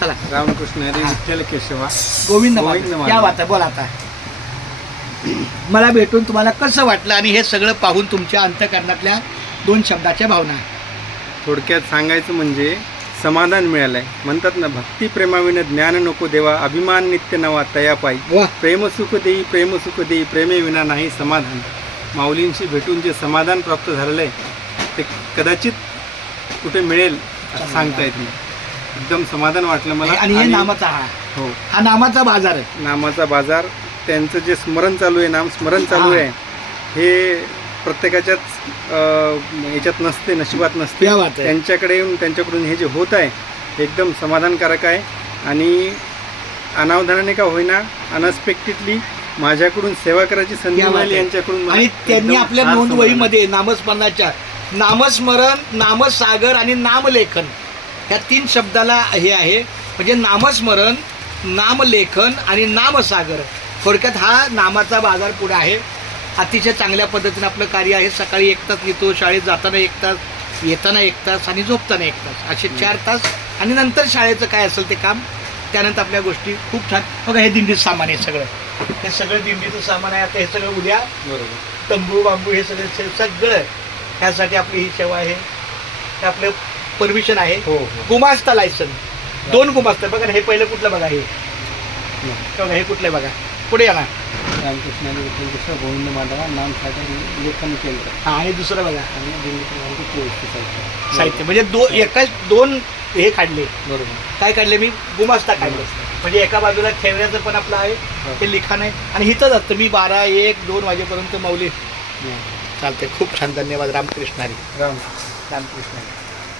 चला. रामकृष्ण हरी विठ्ठल केशवा गोविंद गोविंद माधव. माधव. क्या बात आहे, बोला आता. मला भेटून तुम्हाला कसं वाटलं आणि हे सगळं पाहून तुमच्या अंतःकरणातल्या 2 शब्दाच्या भावना. थोडक्यात सांगायचं म्हणजे समाधान मिळालंय. म्हणतात ना, भक्ती प्रेमाविन ज्ञान नको देवा, अभिमान नित्य नवा तया पायी. वा. प्रेम सुख देई प्रेमे विना नाही समाधान. माऊलींशी भेटून जे समाधान प्राप्त झालेलं आहे ते कदाचित कुठे मिळेल असं सांगता येत नाही. एकदम समाधान वाटलं मला. आणि हे नामाचा हो, हा नामाचा बाजार आहे. नामाचा बाजार. त्यांचं जे स्मरण चालू आहे, नाम स्मरण चालू आहे, हे प्रत्येकाच्याच याच्यात नसते, नशिबात नसते. क्या बात आहे. त्यांच्याकडे येऊन त्यांच्याकडून हे जे होत आहे हे एकदम समाधानकारक आहे. आणि अनावधानाने का होईना, अनएक्सपेक्टेडली माझ्याकडून सेवा करायची संधी क्या बात मिळाली आहे. यांच्याकडून मला. आणि त्यांनी एकदम आपल्या फार नोंदवहीमध्ये नामस्मरणाच्या नामस्मरण, नामसागर आणि नामलेखन ह्या 3 शब्दाला हे आहे. म्हणजे नामस्मरण, नामलेखन आणि नामसागर. थोडक्यात हा नामाचा बाजार पुढे आहे. अतिशय चांगल्या पद्धतीने आपलं कार्य आहे. सकाळी 1 तास येतो, शाळेत जाताना 1 तास, येताना 1 तास आणि झोपताना 1 तास, असे 4 तास. आणि नंतर शाळेचं काय असेल ते काम. त्यानंतर आपल्या गोष्टी खूप छान. बघा, हे दिंडीचं सामान आहे सगळं. हे सगळं दिंडीचं सामान आहे. आता हे सगळं उद्या बरोबर. तंबू बांबू हे सगळं ह्यासाठी आपली ही सेवा आहे. हे आपलं परमिशन आहे. हो. गुमास्ता लायसन. 2 गुमास्ता. बघा ना, हे पहिलं कुठलं बघा, हे बघा, हे कुठलं बघा, पुढे या ना. रामकृष्ण हरी विठ्ठल केशवा गोविंद माधव नाम साठे लेखन केंद्र हा, आणि दुसरं बघा आणि दिल्ली साहित्य. म्हणजे एकाच 2 हे काढले. बरोबर. काय काढले मी? गुमास्ता काढले. म्हणजे एका बाजूला ठेवण्याचं पण आपलं आहे, ते लिखाण आहे. आणि इथंच असतं मी 12, 1, 2 वाजेपर्यंत माऊली. चालते. खूप छान. धन्यवाद. रामकृष्ण हरी. राम रामकृष्ण हरी.